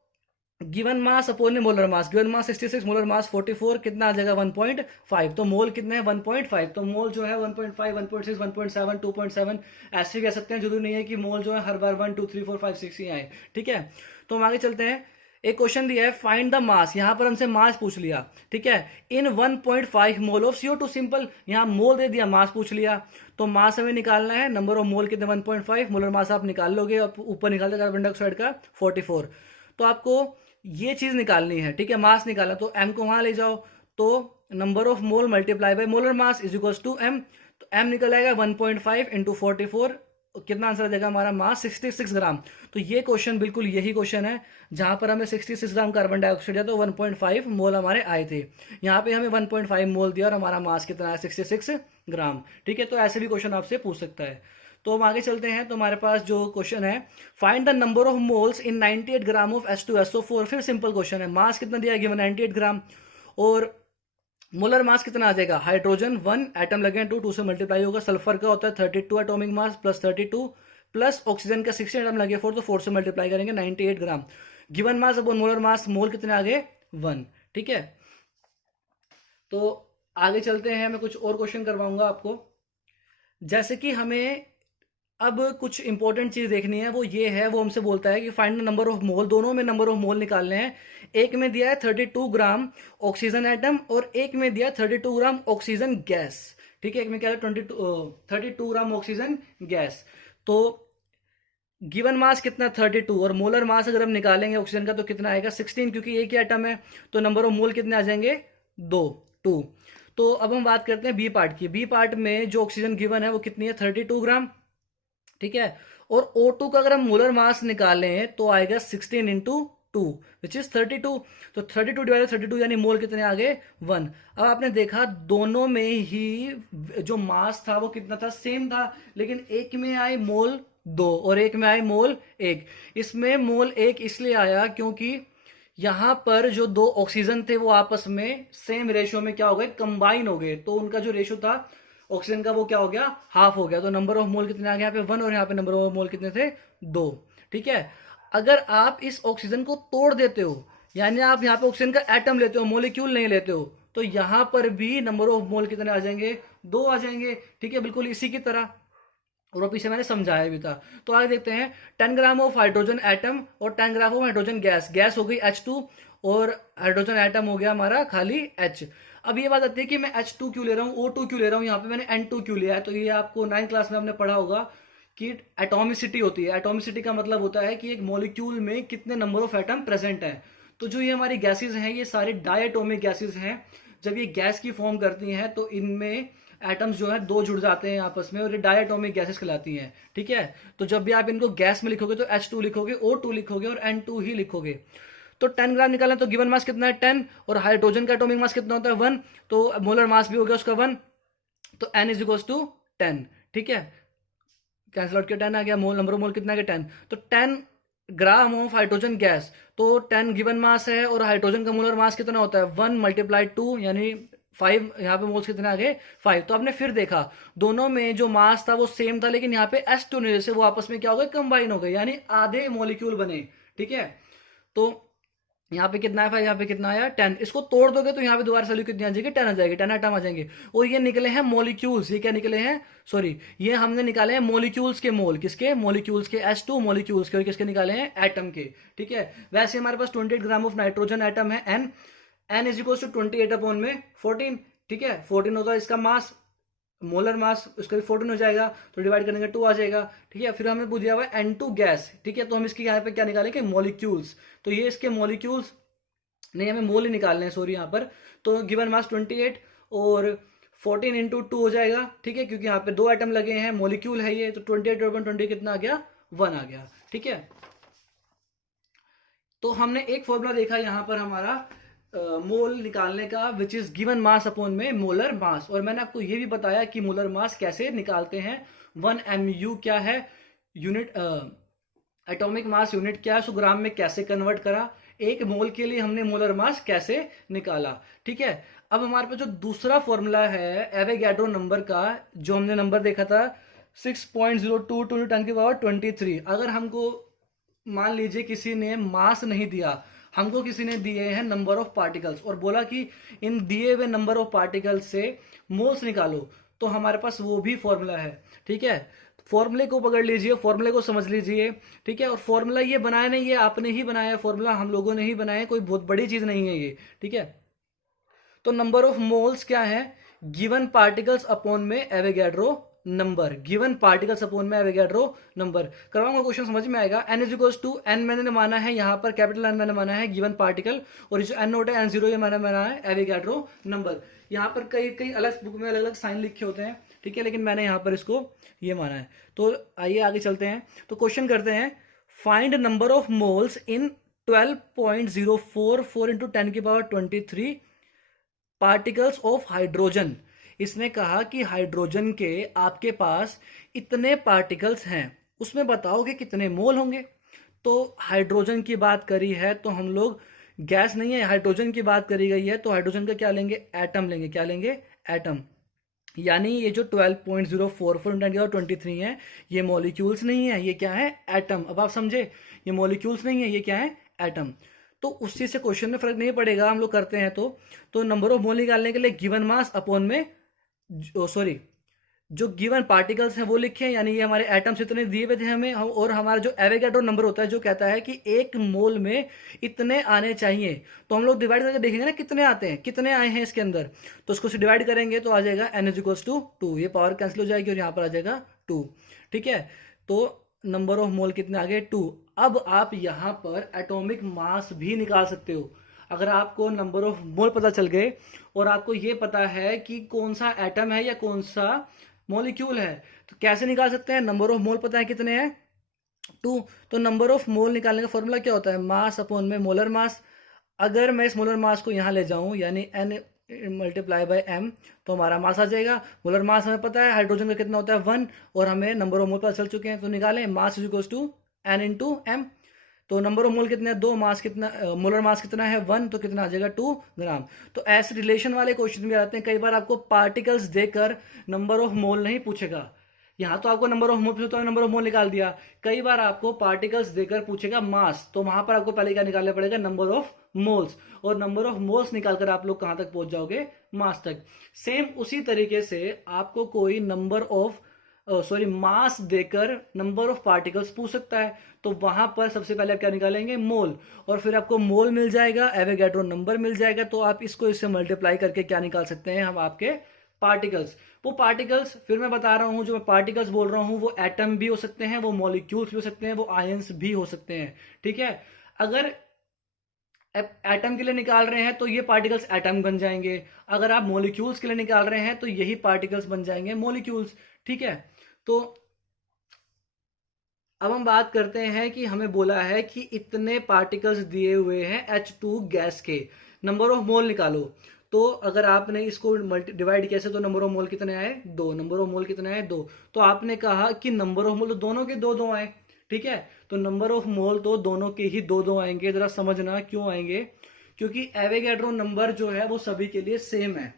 गिवन मास अपॉन मोलर मास, गिवन मास 66, मोलर मास 44, कितना आ जाएगा 1.5। तो मोल कितने हैं 1.5, तो मोल जो है 1.5, 1.6, 1.7, 2.7 ऐसे कह सकते हैं। जरूरी नहीं है कि मोल जो है हर बार 1 2 3 4 5 6 ही आए। ठीक है, तो हम आगे चलते हैं। एक क्वेश्चन दिया है फाइंड द मास, यहां पर हमसे मास पूछ लिया। ठीक है, इन 1.5 मोल ऑफ CO2 सिंपल, यहां मोल दे दिया, मास पूछ लिया, तो मास हमें निकालना है। नंबर ऑफ मोल कितने 1.5, मोलर मास आप निकाल लोगे, ऊपर निकालते कार्बन डाइऑक्साइड का 44। तो आपको ये चीज निकालनी है। ठीक है, मास निकालना, तो m को वहां ले जाओ, तो number of mole multiply by molar mass is equal to m। तो m निकल आएगा 1.5 इंटू 44, कितना आंसर आ जाएगा हमारा मास 66 ग्राम। तो ये क्वेश्चन बिल्कुल यही क्वेश्चन है जहां पर हमें 66 ग्राम कार्बन डाइऑक्साइड दिया, तो 1.5 मोल हमारे आए थे। यहाँ पे हमें 1.5 मोल दिया और हमारा मास कितना है 66 ग्राम। ठीक है, तो ऐसे भी क्वेश्चन आपसे पूछ सकता है। तो हम आगे चलते हैं। तो हमारे पास जो क्वेश्चन है, find the number of moles in 98 gram of H2SO4। फिर सिंपल क्वेश्चन है, मास कितना दिया गिवन 98 ग्राम, और मोलर मास कितना आ जाएगा, हाइड्रोजन 1, एटम लगे हैं 2, 2 से मल्टीप्लाई होगा, सल्फर का होता है 32 atomic mass plus 32, plus oxygen का 16 एटम लगे 4, तो 4 से मल्टीप्लाई करेंगे 98 gram. Given mass upon molar mass, mole कितने आ गए 1। ठीक है, तो आगे चलते हैं, मैं कुछ और क्वेश्चन करवाऊंगा आपको। जैसे कि हमें अब कुछ इंपॉर्टेंट चीज देखनी है, वो ये है, वो हमसे बोलता है कि फाइंड द नंबर ऑफ मोल, दोनों में नंबर ऑफ मोल निकालने हैं। एक में दिया है 32 ग्राम ऑक्सीजन एटम और एक में दिया 32 ग्राम ऑक्सीजन गैस। ठीक है, एक में क्या है 32 ग्राम ऑक्सीजन गैस। तो गिवन मास कितना 32, और मोलर मास अगर हम निकालेंगे ऑक्सीजन का तो कितना आएगा 16, क्योंकि एक ही एटम है, तो नंबर ऑफ मोल कितने आ जाएंगे 2। तो अब हम बात करते हैं बी पार्ट की। बी पार्ट में जो ऑक्सीजन गिवन है वो कितनी है 32 ग्राम। ठीक है, और O2 का अगर हम मोलर मास निकालें तो आएगा 16 इंटू 2 विच इज 32। तो 32 डिवाइड 32 यानी मोल कितने आ गए 1। अब आपने देखा दोनों में ही जो मास था वो कितना था, सेम था, लेकिन एक में आए मोल 2 और एक में आए मोल 1। इसमें मोल 1 इसलिए आया क्योंकि यहां पर जो 2 ऑक्सीजन थे वो आपस में सेम रेशियो में क्या हो गए, कंबाइन हो गए, तो उनका जो रेशियो था ऑक्सीजन का वो क्या हो गया, हाफ हो गया। तो नंबर ऑफ मोल कितने आ गए यहाँ पे 1, और यहाँ पे नंबर ऑफ मोल कितने थे 2। ठीक है, अगर आप इस ऑक्सीजन को तोड़ देते हो, यानी आप यहाँ पे ऑक्सीजन का एटम लेते हो, मोलिक्यूल नहीं लेते हो, तो यहां पर भी नंबर ऑफ मोल कितने आ जाएंगे 2 आ जाएंगे। ठीक है, बिल्कुल इसी की तरह, और वो पीछे मैंने समझाया भी था। तो आगे देखते हैं 10 ग्राम ऑफ हाइड्रोजन एटम और 10 gram of hydrogen gas. Gas हो गई H2 और हाइड्रोजन एटम हो गया हमारा खाली H। अब ये बात आती है कि मैं H2 क्यों ले रहा हूँ, O2 क्यों ले रहा हूँ, यहाँ पे मैंने N2 क्यों लिया है। तो ये आपको 9th क्लास में हमने पढ़ा होगा कि एटॉमिसिटी होती है। एटॉमिसिटी का मतलब होता है कि एक मॉलिक्यूल में कितने नंबर ऑफ एटम प्रेजेंट है। तो जो ये हमारी गैसेज हैं ये सारे डायटोमिक गैसेज हैं। जब ये गैस की फॉर्म करती हैं तो इनमें एटम्स जो है दो जुड़ जाते हैं आपस में और ये डायटोमिक गैसेस कहलाती हैं। ठीक है, तो जब भी आप इनको गैस में लिखोगे तो H2 लिखोगे, O2 लिखोगे और N2 ही लिखोगे। तो 10 ग्राम निकालना, तो गिवन मास कितना है 10, और हाइड्रोजन का एटॉमिक मास कितना होता है 1, तो मोलर मास भी हो गया उसका 1, तो N इज इक्वल टू 10। ठीक है, कैंसिल आउट किया 10 आ गया, मोल नंबर ऑफ मोल कितना है 10, तो 10 ग्राम ऑफ हाइड्रोजन गैस, तो 10 गिवन मास है और हाइड्रोजन का मोलर मास कितना होता है 1 मल्टीप्लाई 2 यानी 5, यहाँ पे मोल्स कितने आ गए 5। तो आपने फिर देखा दोनों में जो मास था वो सेम था, लेकिन यहाँ पे H2 ने जैसे वो आपस में क्या हो गए कंबाइन हो गए, यानी आधे मोलिक्यूल बने। ठीक है, तो यहाँ पे कितना है 5, यहाँ पे कितना आया 10, इसको तोड़ दोगे तो यहाँ पे दोबारा वैल्यू कितनी आ जाएगी 10 आ जाएगी, 10 आइटम आ जाएंगे। और ये निकले हैं मॉलिक्यूल्स, ये क्या निकले हैं, सॉरी ये हमने निकाले हैं मॉलिक्यूल्स के मोल, किसके मॉलिक्यूल्स के, H2 मॉलिक्यूल्स के, और किसके निकाले हैं एटम के। ठीक है, वैसे हमारे पास 28 ग्राम ऑफ नाइट्रोजन एटम है N is equal to 28 upon में 14। ठीक है, 14 होगा इसका मास, मोलर मास उसका भी 14 हो जाएगा, तो डिवाइड करने का 2 आ जाएगा। ठीक है, फिर हमें पूछ दिया हुआ है N2 गैस। ठीक है, तो हम इसके यहाँ पे क्या निकालेंगे मॉलिक्यूल्स, तो ये इसके मॉलिक्यूल्स नहीं, हमें मोल ही निकालने हैं सॉरी यहाँ पर। तो गिवन मास 28 और 14 इंटू 2 हो जाएगा। ठीक है, क्योंकि यहाँ पे दो आइटम लगे हैं, मॉलिक्यूल है ये, तो 28/20 कितना आ गया 1 आ गया। ठीक है, तो हमने एक फॉर्मूला देखा यहाँ पर हमारा मोल निकालने का, which is given mass upon में मोलर मास, और मैंने आपको ये भी बताया कि मोलर मास कैसे निकालते हैं। 1 MU क्या है यूनिट, एटॉमिक मास यूनिट क्या है, उसको ग्राम में कैसे कन्वर्ट करा, एक मोल के लिए हमने मोलर मास कैसे निकाला। ठीक है, अब हमारे पास जो दूसरा फॉर्मूला है एवोगैड्रो नंबर का, जो हमने नंबर देखा था 6.02 × 10⁻23, अगर हमको मान लीजिए किसी ने मास नहीं दिया, हमको किसी ने दिए हैं नंबर ऑफ पार्टिकल्स और बोला कि इन दिए हुए नंबर ऑफ पार्टिकल्स से मोल्स निकालो, तो हमारे पास वो भी फॉर्मूला है। ठीक है, फॉर्मूले को पकड़ लीजिए, फॉर्मूले को समझ लीजिए। ठीक है, और फॉर्मूला ये बनाया नहीं, ये आपने ही बनाया फॉर्मूला, हम लोगों ने ही बनाया, कोई बहुत बड़ी चीज नहीं है ये। ठीक है, तो नंबर ऑफ मोल्स क्या है, गिवन पार्टिकल्स अपॉन में Avogadro number, given particles upon में एवोगैड्रो नंबर। करवाऊंगा, क्वेश्चन समझ में आएगा। N is equals to N मैंने माना है यहाँ पर, कैपिटल N मैंने माना है गिवन पार्टिकल, और जो N नोट है N0 ये मैंने माना है एवोगैड्रो नंबर। यहाँ पर कई कई अलग बुक में अलग अलग साइन लिखे होते हैं। ठीक है, लेकिन मैंने यहाँ पर इसको ये माना है। तो आइए आगे चलते हैं, तो क्वेश्चन करते हैं, find number of moles in 12.044 × 10⁻23 particles of hydrogen. इसने कहा कि हाइड्रोजन के आपके पास इतने पार्टिकल्स हैं, उसमें बताओ कि कितने मोल होंगे। तो हाइड्रोजन की बात करी है तो हम लोग, गैस नहीं है, हाइड्रोजन की बात करी गई है, तो हाइड्रोजन का क्या लेंगे एटम लेंगे, क्या लेंगे एटम। यानी ये जो 12.044 × 10⁻23 है ये मॉलिक्यूल्स नहीं है, ये क्या है एटम। अब आप समझे, ये मॉलिक्यूल्स नहीं है, ये क्या है एटम। तो उस चीज से क्वेश्चन में फर्क नहीं पड़ेगा, हम लोग करते हैं। तो नंबर ऑफ मोल निकालने के लिए गिवन मास अपॉन में, सॉरी जो गिवन पार्टिकल्स हैं वो लिखे, यानी ये हमारे एटम्स इतने दिए हुए थे हमें, और हमारा जो एवोगैड्रो नंबर होता है जो कहता है कि एक मोल में इतने आने चाहिए, तो हम लोग डिवाइड करके देखेंगे ना कितने आते हैं, कितने आए हैं इसके अंदर, तो उसको डिवाइड करेंगे तो आ जाएगा N इज इक्वल्स टू 2, ये पावर कैंसिल हो जाएगी और यहाँ पर आ जाएगा 2। ठीक है, तो नंबर ऑफ मोल कितने आ गए 2। अब आप यहाँ पर एटॉमिक मास भी निकाल सकते हो। अगर आपको नंबर ऑफ मोल पता चल गए और आपको ये पता है कि कौन सा एटम है या कौन सा मॉलिक्यूल है, तो कैसे निकाल सकते हैं, नंबर ऑफ मोल पता है कितने हैं 2, तो नंबर ऑफ मोल निकालने का फॉर्मूला क्या होता है, मास अपॉन में मोलर मास। अगर मैं इस मोलर मास को यहाँ ले जाऊं, यानी N × M, तो हमारा मास आ जाएगा। मोलर मास हमें पता है हाइड्रोजन का कितना होता है 1, और हमें नंबर ऑफ मोल पता चल चुके हैं, तो निकालें mass is equals to N × M। तो नंबर ऑफ मोल कितने हैं 2, मास कितना, मोलर मास कितना है 1, तो कितना आ जाएगा 2 ग्राम। तो ऐसे रिलेशन वाले क्वेश्चन भी आते हैं, कई बार आपको पार्टिकल्स देकर नंबर ऑफ मोल नहीं पूछेगा, यहाँ तो आपको नंबर ऑफ मोल पूछा तो नंबर ऑफ मोल निकाल दिया, कई बार आपको पार्टिकल्स देकर पूछेगा मास, तो वहां पर आपको पहले क्या निकालना पड़ेगा नंबर ऑफ मोल्स, और नंबर ऑफ मोल्स निकालकर आप लोग कहां तक पहुंच जाओगे मास तक। सेम उसी तरीके से आपको कोई नंबर ऑफ मास देकर नंबर ऑफ पार्टिकल्स पूछ सकता है, तो वहां पर सबसे पहले आप क्या निकालेंगे मोल, और फिर आपको मोल मिल जाएगा, एवोगैड्रो नंबर मिल जाएगा, तो आप इसको इससे मल्टीप्लाई करके क्या निकाल सकते हैं हम आपके पार्टिकल्स। वो पार्टिकल्स फिर मैं बता रहा हूं, जो मैं पार्टिकल्स बोल रहा हूं वो एटम भी हो सकते हैं, वो मॉलिक्यूल्स भी हो सकते हैं, वो आयंस भी हो सकते हैं। ठीक है, अगर एटम के लिए निकाल रहे हैं तो ये पार्टिकल्स एटम बन जाएंगे, अगर आप मॉलिक्यूल्स के लिए निकाल रहे हैं तो यही पार्टिकल्स बन जाएंगे मॉलिक्यूल्स। ठीक है, तो अब हम बात करते हैं कि हमें बोला है कि इतने पार्टिकल्स दिए हुए हैं H2 गैस के, नंबर ऑफ मोल निकालो। तो अगर आपने इसको डिवाइड किया तो नंबर ऑफ मोल कितने आए, 2। नंबर ऑफ मोल कितने आए, 2। तो आपने कहा कि नंबर ऑफ मोल तो दोनों के दो दो आए। ठीक है, तो नंबर ऑफ मोल तो दोनों के ही दो दो आएंगे। जरा समझना क्यों आएंगे, क्योंकि एवोगैड्रो नंबर जो है वो सभी के लिए सेम है।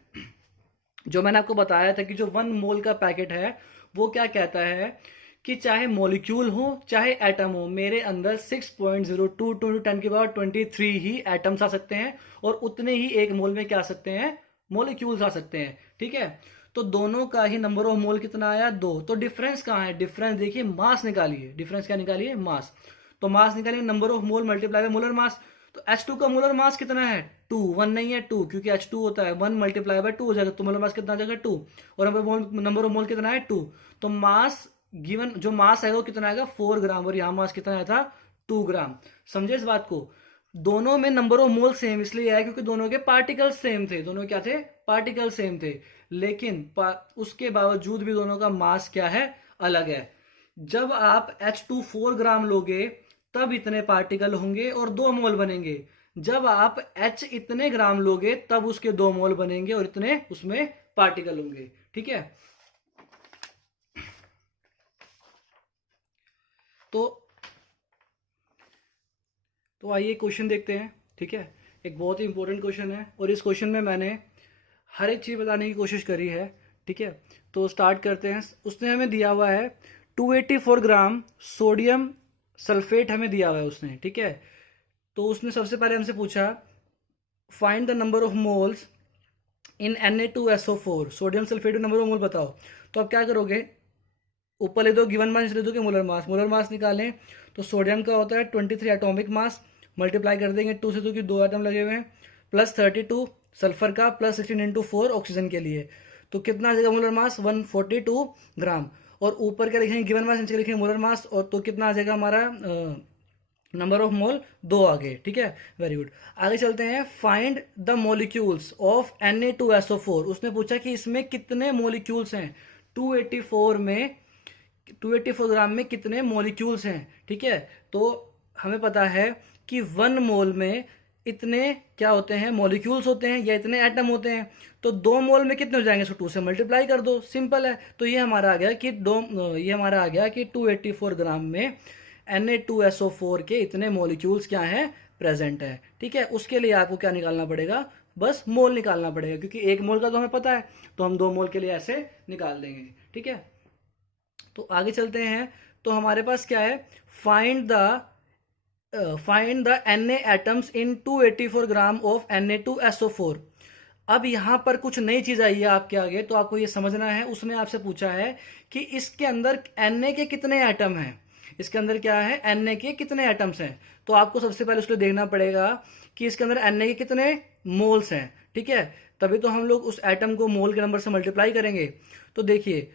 जो मैंने आपको बताया था कि जो 1 मोल का पैकेट है वो क्या कहता है कि चाहे मॉलिक्यूल हो चाहे एटम हो, मेरे अंदर 6.02 × 10⁻23 ही एटम्स आ सकते हैं और उतने ही एक मोल में क्या आ सकते हैं, मॉलिक्यूल्स आ सकते हैं। ठीक है, तो दोनों का ही नंबर ऑफ मोल कितना आया, 2। तो डिफरेंस कहाँ है, डिफरेंस देखिए, मास निकालिए। डिफरेंस क्या निकालिए, मास। तो मास निकालिए, number of mole multiply by molar मास। तो H2 का मोलर मास कितना है, 2। 1 नहीं है, 2, क्योंकि H2 होता है 1 मल्टीप्लाई बाय 2 हो जाएगा, तो मोलर मास कितना आ जाएगा, 2। और नंबर ऑफ मोल कितना है, 2। तो मास गिवन जो मास है वो कितना आएगा, 4 ग्राम, और यहाँ मास कितना आया था, 2 ग्राम। समझे इस बात को। दोनों में नंबर ऑफ मोल सेम इसलिए है क्योंकि दोनों के पार्टिकल सेम थे, दोनों क्या थे, पार्टिकल सेम थे। लेकिन उसके बावजूद भी दोनों का मास क्या है, अलग है। जब आप H2 4 ग्राम लोगे तब इतने पार्टिकल होंगे और 2 मोल बनेंगे। जब आप H इतने ग्राम लोगे तब उसके 2 मोल बनेंगे और इतने उसमें पार्टिकल होंगे। ठीक है, तो आइए क्वेश्चन देखते हैं। ठीक है, एक बहुत ही इंपॉर्टेंट क्वेश्चन है और इस क्वेश्चन में मैंने हर एक चीज़ बताने की कोशिश करी है। ठीक है, तो स्टार्ट करते हैं। उसने हमें दिया हुआ है 284 ग्राम सोडियम सल्फेट हमें दिया हुआ है उसने। ठीक है, तो उसने सबसे पहले हमसे पूछा find the number of moles in Na2SO4, sodium sulphate का नंबर ऑफ मोल बताओ। तो आप क्या करोगे, ऊपर ले दो गिवन मास, ले दो कि मोलर मास। मोलर मास निकालें तो सोडियम का होता है 23 एटॉमिक मास, मल्टीप्लाई कर देंगे 2 से, तो कि 2 एटम लगे हुए हैं, प्लस 32 सल्फर का, प्लस 16 × 4 ऑक्सीजन के लिए। तो कितना आ जाएगा मोलर मास, 142 ग्राम। और ऊपर क्या लिखेंगे, गिवन मास, नीचे लिखेंगे मोलर मास। और तो कितना आ जाएगा हमारा नंबर ऑफ मोल, 2 आ गए। ठीक है, वेरी गुड। आगे चलते हैं, find the molecules of Na2SO4। उसने पूछा कि इसमें कितने मोलिक्यूल्स हैं, 284 ग्राम में कितने मॉलिक्यूल्स हैं। ठीक है, तो हमें पता है कि 1 मोल में इतने क्या होते हैं, मॉलिक्यूल्स होते हैं या इतने एटम होते हैं। तो 2 मोल में कितने हो जाएंगे, सो 2 से मल्टीप्लाई कर दो, सिंपल है। तो ये हमारा आ गया कि 284 ग्राम में Na2SO4 के इतने मॉलिक्यूल्स क्या हैं, प्रेजेंट है। ठीक है, उसके लिए आपको क्या निकालना पड़ेगा, बस मोल निकालना पड़ेगा, क्योंकि 1 मोल का तो हमें पता है, तो हम 2 मोल के लिए ऐसे निकाल देंगे। ठीक है, तो आगे चलते हैं। तो हमारे पास क्या है, find the Na atoms in 284 gram of Na2SO4। अब यहां पर कुछ नई चीज आई है आपके आगे, तो आपको ये समझना है। उसने आपसे पूछा है कि इसके अंदर Na के कितने एटम हैं, इसके अंदर क्या है, Na के कितने एटम्स हैं। तो आपको सबसे पहले उसको देखना पड़ेगा कि इसके अंदर Na के कितने मोल्स हैं। ठीक है, तभी तो हम लोग उस एटम को मोल के नंबर से मल्टीप्लाई करेंगे। तो देखिए,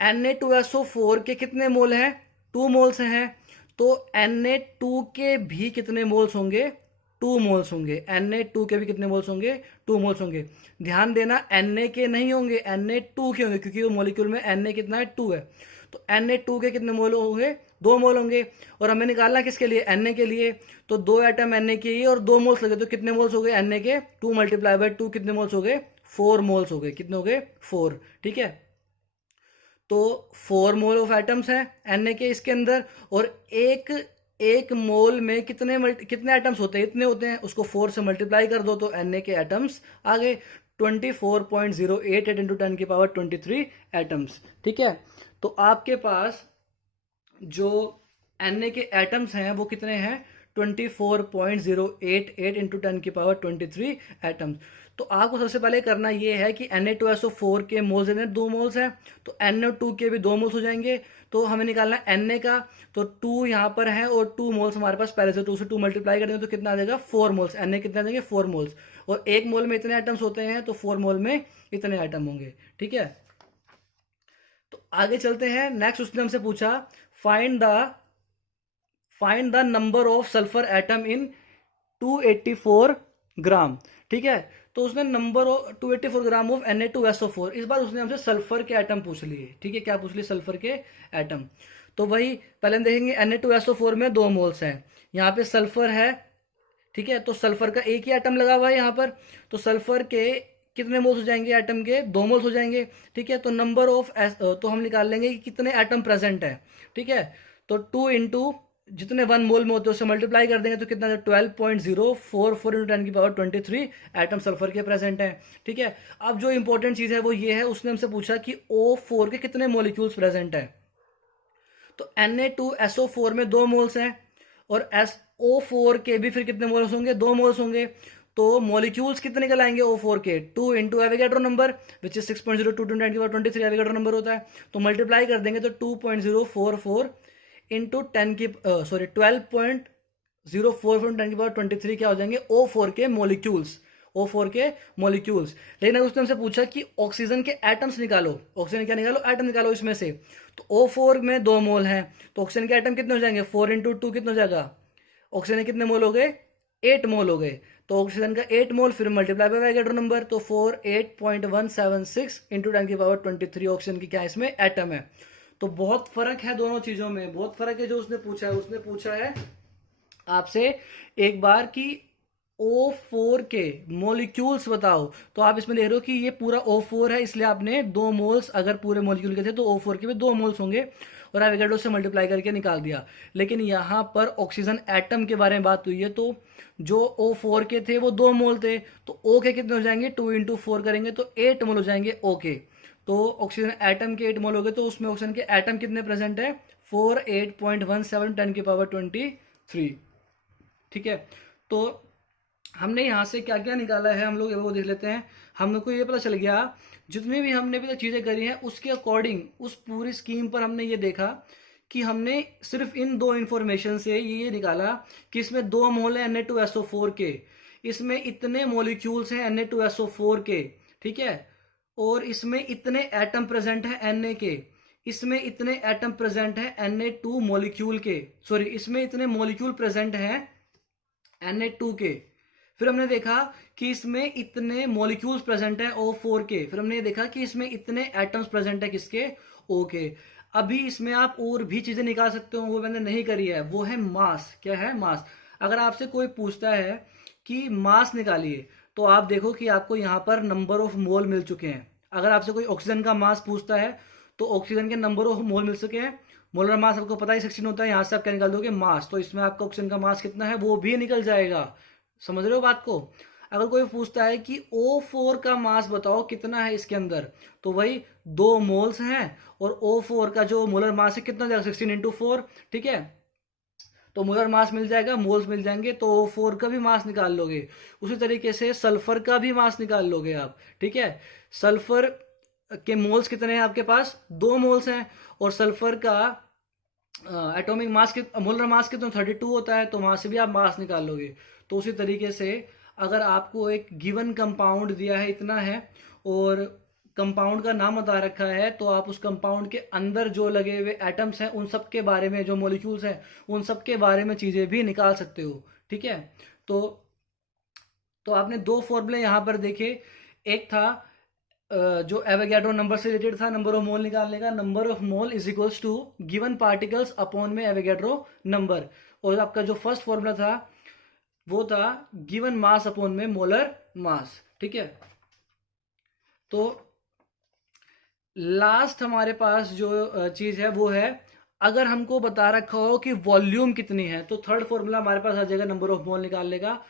Na2SO4 के कितने मोल हैं, 2 मोल्स हैं। तो Na2 के भी कितने मोल्स होंगे, 2 मोल्स होंगे। Na2 के भी कितने मोल्स होंगे, 2 मोल्स होंगे। ध्यान देना, Na के नहीं होंगे, Na2 के होंगे, क्योंकि वो मॉलिक्यूल में Na कितना है, 2 है। तो Na2 के कितने मोल होंगे, 2 मोल होंगे। और हमें निकालना किसके लिए, Na के लिए। तो 2 एटम Na के ही और 2 मोल्स लगे, तो कितने मोल्स हो गए Na के, 2 मल्टीप्लाई बाय 2 कितने मोल्स हो गए, 4 मोल्स हो गए। कितने हो गए, 4। ठीक है, तो 4 मोल ऑफ एटम्स हैं Na के इसके अंदर। और एक मोल में कितने एटम्स होते हैं, इतने होते हैं। उसको 4 से मल्टीप्लाई कर दो तो Na के एटम्स आ गए 24.088 × 10⁻23 एटम्स। ठीक है, तो आपके पास जो Na के एटम्स हैं वो कितने हैं, 24.088 × 10⁻23 एटम्स। तो आपको सबसे पहले करना ये है कि Na2SO4 के मोल्स हैं 2 मोल्स हैं, तो NO2 के भी 2 मोल्स हो जाएंगे। तो हमें निकालना है Na का, तो 2 यहाँ पर है और 2 मोल्स हमारे पास पहले से, 2 से 2 मल्टीप्लाई करेंगे तो कितना आ जाएगा, 4 मोल्स। Na कितने आ जाएंगे, 4 मोल्स। और 1 मोल में इतने आइटम्स होते हैं, तो 4 मोल में इतने आइटम होंगे। ठीक है, तो आगे चलते हैं। नेक्स्ट उसने हमसे पूछा find the number of sulphur atom in 284 ग्राम, ठीक है। तो उसने नंबर 284 ग्राम ऑफ Na2SO4, इस बार उसने हमसे सल्फर के एटम पूछ लिए, ठीक है। क्या पूछ लिए? सल्फर के एटम। तो वही पहले हम देखेंगे, Na2SO4 में 2 मोल्स हैं, यहाँ पे सल्फर है, ठीक है। तो सल्फर का एक ही एटम लगा हुआ है यहाँ पर, तो सल्फर के कितने मोल्स हो जाएंगे? एटम के 2 मोल्स हो जाएंगे, ठीक है। तो नंबर ऑफ तो हम निकाल लेंगे कि कितने एटम प्रेजेंट है, ठीक है। तो 2 इंटू जितने 1 मोल में होते हैं उससे मल्टीप्लाई कर देंगे तो कितना? 12.044 इंटू 10⁻23 एटम सल्फर के प्रेजेंट है, ठीक है। अब जो इंपॉर्टेंट चीज है वो ये है, उसने हमसे पूछा कि O4 के कितने मॉलिक्यूल्स प्रेजेंट है। तो Na2SO4 में 2 मोल्स हैं, और SO4 के भी फिर कितने मोल्स होंगे? 2 मोल्स होंगे। तो मॉलिक्यूल्स कितने निकल आएंगे O4 के? 2 into Avogadro number which is 6.022 10⁻23 Avogadro number होता है, तो मल्टीप्लाई कर देंगे तो 2.044 इंटू 12.044 10⁻23 क्या हो जाएंगे? O4 के मॉलिक्यूल्स, O4 के मॉलिक्यूल्स। लेकिन अगर उसने हमसे पूछा कि ऑक्सीजन के एटम्स निकालो, ऑक्सीजन क्या निकालो? एटम निकालो इसमें से, तो O4 में 2 मोल हैं, तो ऑक्सीजन के एटम कितने हो जाएंगे? 4 इंटू 2 कितना हो जाएगा? ऑक्सीजन के कितने मोल हो गए? 8 मोल हो गए। तो ऑक्सीजन का 8 मोल फिर मल्टीप्लाई बाय एवोगैड्रो नंबर, तो 48.176 इंटू 10⁻23 ऑक्सीजन की क्या इसमें एटम है। तो बहुत फर्क है दोनों चीजों में, बहुत फर्क है। जो उसने पूछा है, उसने पूछा है आपसे एक बार कि O4 के मॉलिक्यूल्स बताओ, तो आप इसमें देख रहे हो कि ये पूरा O4 है, इसलिए आपने 2 मोल्स अगर पूरे मॉलिक्यूल के थे तो O4 के भी 2 मोल्स होंगे, और एवोगैड्रो से मल्टीप्लाई करके निकाल दिया। लेकिन यहाँ पर ऑक्सीजन एटम के बारे में बात हुई है, तो जो O4 के थे वो 2 मोल थे, तो O के कितने हो जाएंगे? 2 इंटू 4 करेंगे तो 8 मोल हो जाएंगे O के। तो ऑक्सीजन एटम के 8 मोल हो गए, तो उसमें ऑक्सीजन के एटम कितने प्रेजेंट है? 48.17 10⁻23, ठीक है। तो हमने यहाँ से क्या क्या निकाला है हम लोग वो देख लेते हैं। हम लोग को ये पता चल गया, जितनी भी हमने अभी तक चीज़ें करी हैं उसके अकॉर्डिंग उस पूरी स्कीम पर हमने ये देखा कि हमने सिर्फ इन 2 इंफॉर्मेशन से ये निकाला कि इसमें 2 मोल है Na2SO4 के, इसमें इतने मॉलिक्यूल्स हैं Na2SO4 के, ठीक है। और इसमें इतने एटम प्रेजेंट है Na के, इसमें इतने एटम प्रेजेंट है Na2 मॉलिक्यूल के, सॉरी इसमें इतने मॉलिक्यूल प्रेजेंट हैं Na2 के। फिर हमने देखा कि इसमें इतने मॉलिक्यूल्स प्रेजेंट है O4 के, फिर हमने देखा कि इसमें इतने एटम्स प्रेजेंट है किसके? O के। अभी इसमें आप और भी चीजें निकाल सकते हो, वो मैंने नहीं करी है, वो है मास। क्या है? मास। अगर आपसे कोई पूछता है कि मास निकालिए, तो आप देखो कि आपको यहाँ पर नंबर ऑफ मोल मिल चुके हैं। अगर आपसे कोई ऑक्सीजन का मास पूछता है तो ऑक्सीजन के नंबर ऑफ मोल मिल चुके हैं। मोलर मास आपको पता ही 16 होता है, यहाँ से आप क्या निकाल दोगे? मास। तो इसमें आपका ऑक्सीजन का मास कितना है वो भी निकल जाएगा। समझ रहे हो बात को? अगर कोई पूछता है कि O4 का मास बताओ कितना है इसके अंदर, तो वही 2 मोल्स हैं, और O4 का जो मोलर मास है कितना जाएगा? 16 इंटू 4, ठीक है। तो मोलर मास मिल जाएगा, मोल्स मिल जाएंगे, तो O4 का भी मास निकाल लोगे। उसी तरीके से सल्फर का भी मास निकाल लोगे आप, ठीक है। सल्फर के मोल्स कितने हैं आपके पास? 2 मोल्स हैं, और सल्फर का एटॉमिक मास मोलर मास कितना 32 होता है, तो वहां से भी आप मास निकाल लोगे। तो उसी तरीके से अगर आपको एक गिवन कंपाउंड दिया है इतना है, और कंपाउंड का नाम बता रखा है, तो आप उस कंपाउंड के अंदर जो लगे हुए एटम्स हैं उन सब के बारे में, जो मॉलिक्यूल्स हैं उन सब के बारे में चीजें भी निकाल सकते हो, ठीक है। तो आपने 2 फॉर्मूले यहाँ पर देखे। एक था जो एवोगैड्रो नंबर से रिलेटेड था, नंबर ऑफ मोल निकालने का, number of mole is equals to given particles upon में एवोगैड्रो नंबर। और आपका जो फर्स्ट फॉर्मूला था वो था गिवन मास अपॉन में मोलर मास, ठीक है। तो लास्ट हमारे पास जो चीज है वो है, अगर हमको बता रखा हो कि वॉल्यूम कितनी है, तो थर्ड फॉर्मूला हमारे पास आ जाएगा नंबर ऑफ मोल निकालने का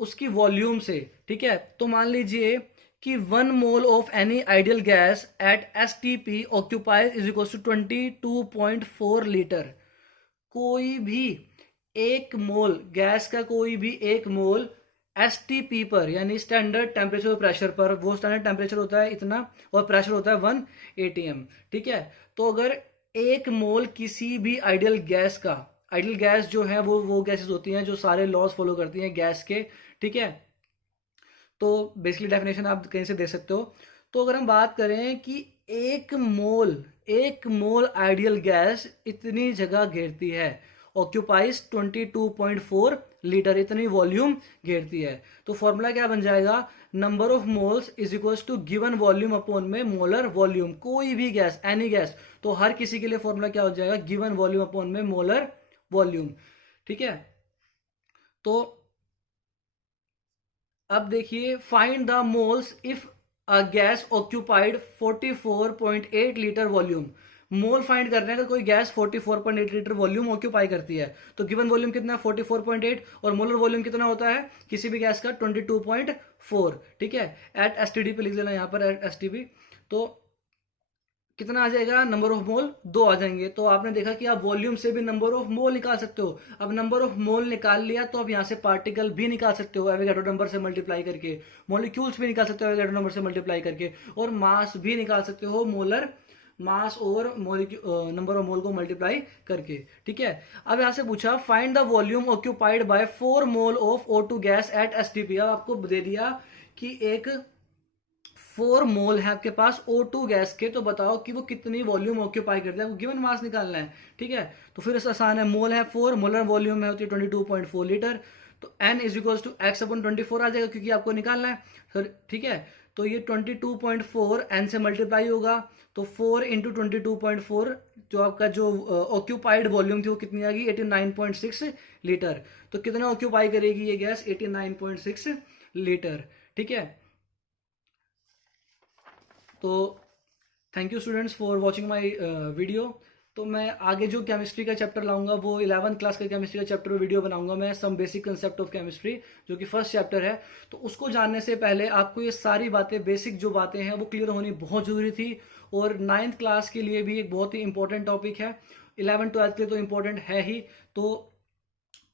उसकी वॉल्यूम से, ठीक है। तो मान लीजिए कि 1 mole of any ideal gas at STP occupies is equal to 22.4 litre. कोई भी एक मोल गैस का, कोई भी एक मोल STP पर, यानी स्टैंडर्ड टेम्परेचर प्रेशर पर, वो स्टैंडर्ड टेम्परेचर होता है इतना और प्रेशर होता है 1 ATM, ठीक है। तो अगर एक मोल किसी भी आइडियल गैस का, आइडियल गैस जो है वो गैसेस होती हैं जो सारे लॉज फॉलो करती हैं गैस के, ठीक है। तो बेसिकली डेफिनेशन आप कहीं से दे सकते हो। तो अगर हम बात करें कि एक मोल आइडियल गैस इतनी जगह घेरती है, ऑक्यूपाइज 22.4 लीटर, इतनी वॉल्यूम घेरती है। तो फॉर्मूला क्या बन जाएगा, number of moles is equals to given volume upon में मोलर वॉल्यूम। कोई भी गैस, एनी गैस, तो हर किसी के लिए फॉर्मूला क्या हो जाएगा, गिवन वॉल्यूम अपॉन में मोलर वॉल्यूम। ठीक है, तो अब देखिए, find the moles if a gas occupied 44.8 litre volume. Mole find करने का, कोई गैस 44.8 लीटर वॉल्यूम ऑक्यूपाई करती है, तो गिवन वॉल्यूम कितना है 44.8, और मोलर वॉल्यूम कितना होता है किसी भी गैस का 22.4। ठीक है, एट एसटीडी पे लिख देना यहाँ पर, एट एसटीडी। तो कितना आ जाएगा, नंबर ऑफ मोल 2 आ जाएंगे। तो आपने देखा कि आप वॉल्यूम से भी नंबर ऑफ मोल निकाल सकते हो। अब नंबर ऑफ मोल निकाल लिया तो अब यहाँ से पार्टिकल भी निकाल सकते हो एवोगैड्रो नंबर से मल्टीप्लाई करके, मॉलिक्यूल्स भी निकाल सकते हो एवोगैड्रो नंबर से मल्टीप्लाई करके, और मास भी निकाल सकते हो मोलर मास और नंबर ऑफ मोल को मल्टीप्लाई करके। ठीक है, अब यहां से पूछा find the volume occupied by 4 mole of O2 gas at STP. अब आपको दे दिया कि एक 4 मोल है आपके पास O2 गैस के, तो बताओ कि वो कितनी वॉल्यूम ऑक्यूपाई करता है, वो गिवन मास निकालना है। ठीक है, तो फिर इससे आसान है, मोल है 4, मोलर वॉल्यूम है होती है 22.4 लीटर, तो n is equals to x upon 24 आ जाएगा क्योंकि आपको निकालना है सर। ठीक है, तो ये 22.4 n से मल्टीप्लाई होगा, तो 4 इंटू 22.4, जो आपका जो ऑक्यूपाइड वॉल्यूम थी वो कितनी आ गई 89.6 लीटर। तो कितना ऑक्यूपाई करेगी ये गैस, 89.6 लीटर। ठीक है, तो thank you students for watching my video. तो मैं आगे जो केमिस्ट्री का चैप्टर लाऊंगा वो 11th क्लास का केमिस्ट्री का चैप्टर वीडियो बनाऊंगा मैं, some basic concept of chemistry, जो कि फर्स्ट चैप्टर है। तो उसको जानने से पहले आपको ये सारी बातें, बेसिक जो बातें हैं वो क्लियर होनी बहुत जरूरी थी, और 9th क्लास के लिए भी एक बहुत ही इंपॉर्टेंट टॉपिक है, 11th 12th के लिए तो इंपॉर्टेंट है ही। तो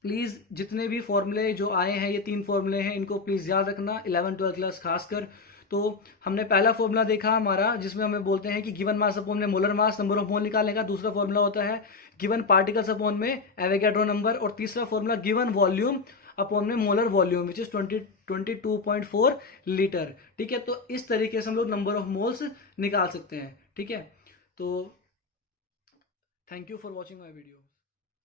प्लीज़ जितने भी फॉर्मूले जो आए हैं, ये 3 फॉर्मूले हैं, इनको प्लीज़ याद रखना 11th 12th क्लास खासकर। तो हमने पहला फॉर्मूला देखा हमारा, जिसमें हमें बोलते हैं कि गिवन मास अपॉन में molar mass, number of mole निकालने का। दूसरा फॉर्मूला होता है गिवन पार्टिकल्स अपॉन में एवोगैड्रो नंबर, और तीसरा फॉर्मूला गिवन वॉल्यूम अपॉन में molar volume which is 22.4 litre. ठीक है, तो इस तरीके से हम लोग नंबर ऑफ मोल्स निकाल सकते हैं। ठीक है, तो thank you for watching my video.